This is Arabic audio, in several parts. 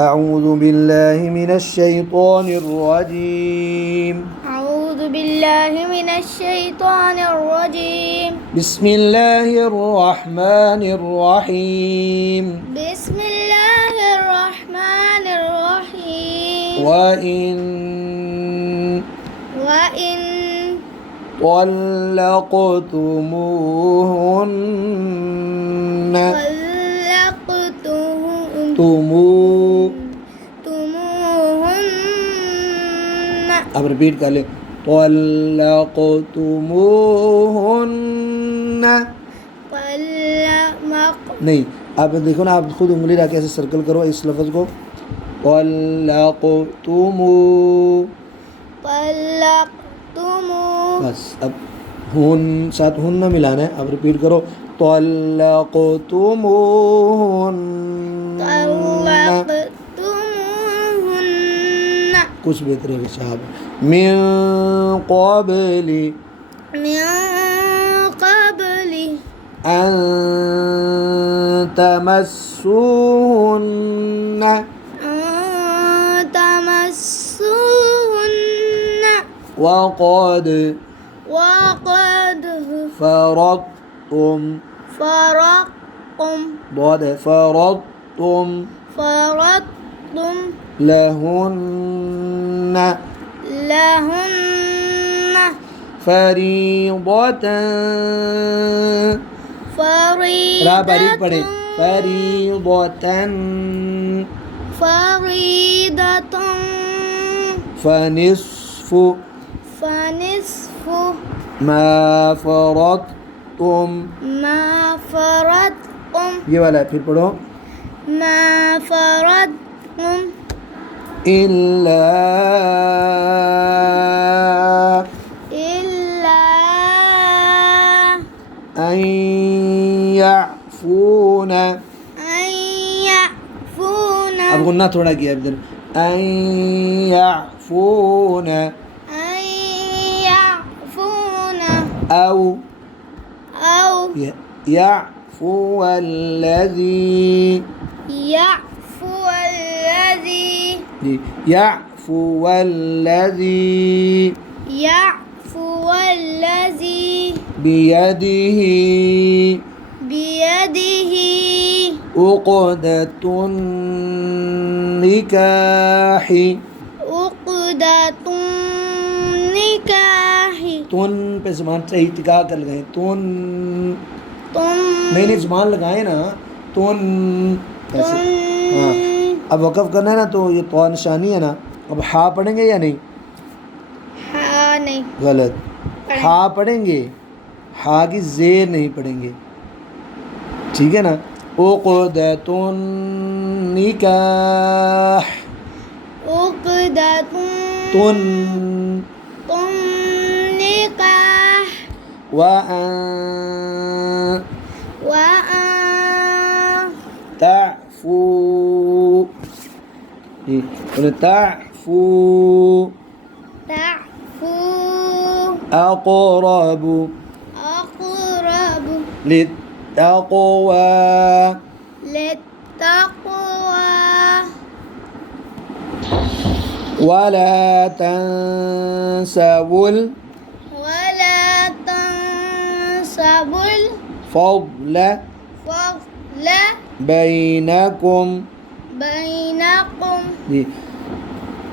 أعوذ بالله من الشيطان الرجيم. أعوذ بالله من الشيطان الرجيم. بسم الله الرحمن الرحيم. بسم الله الرحمن الرحيم. وإن طلقتموهن अब रिपीट कर ले طلقتموهن नहीं आप देखो ना आप खुद उंगली रख के ऐसे सर्कल करो इस लफ्ज़ को طلقتمو बस अब हुन साथ हुन ना मिलाना है अब रिपीट करो طلقتموهن कुछ बेहतर है साहब मिन क़ब्ली अन तमस्सूहुन्न वक़द फ़रضतुम बहुत है फ़रضतुम लहुन्न फरीदतन रा बारीक पढ़े फरीदतन फनिस्फु मा फरदतुम ये वाला है फिर पढ़ो इल्ला अन यअफून अब गुन्ना थोड़ा किया इधर अन यअफून أو يعفو الذي بيده عقدة النكاح तुन पे ज़बान से इत्तिका कर लगाए तुन नहीं ज़बान लगाए ना तुन ऐसे हाँ अब वक़फ़ करना है ना तो ये तो निशानी है ना अब हा पढ़ेंगे या नहीं गलत हा पढ़ेंगे हा की ज़ेर नहीं पढ़ेंगे ठीक है ना उक़दतुन निकाह तुन وأن تعفو أقرب للتقوى ولا تنسوا الفضل بينكم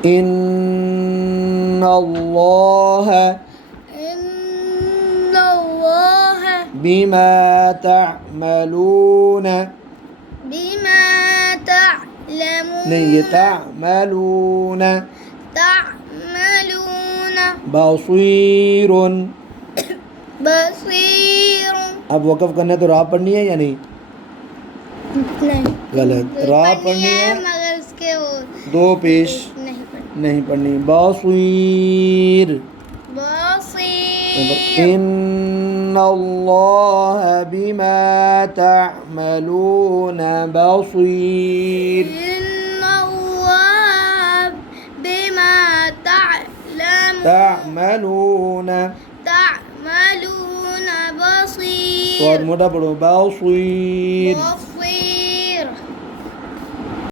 إن الله بما تعملون नहीं ये تعملون बसीर अब वक़फ़ करना है तो रा पढ़नी है या नहीं गलत रा पढ़नी है मगर उसके वो दो पेश नहीं पढ़नी बसीर इन्नल्लाह बिमा तअमलून बसीर तअमलून बसीर बहुत मोटा पढ़ो बसीर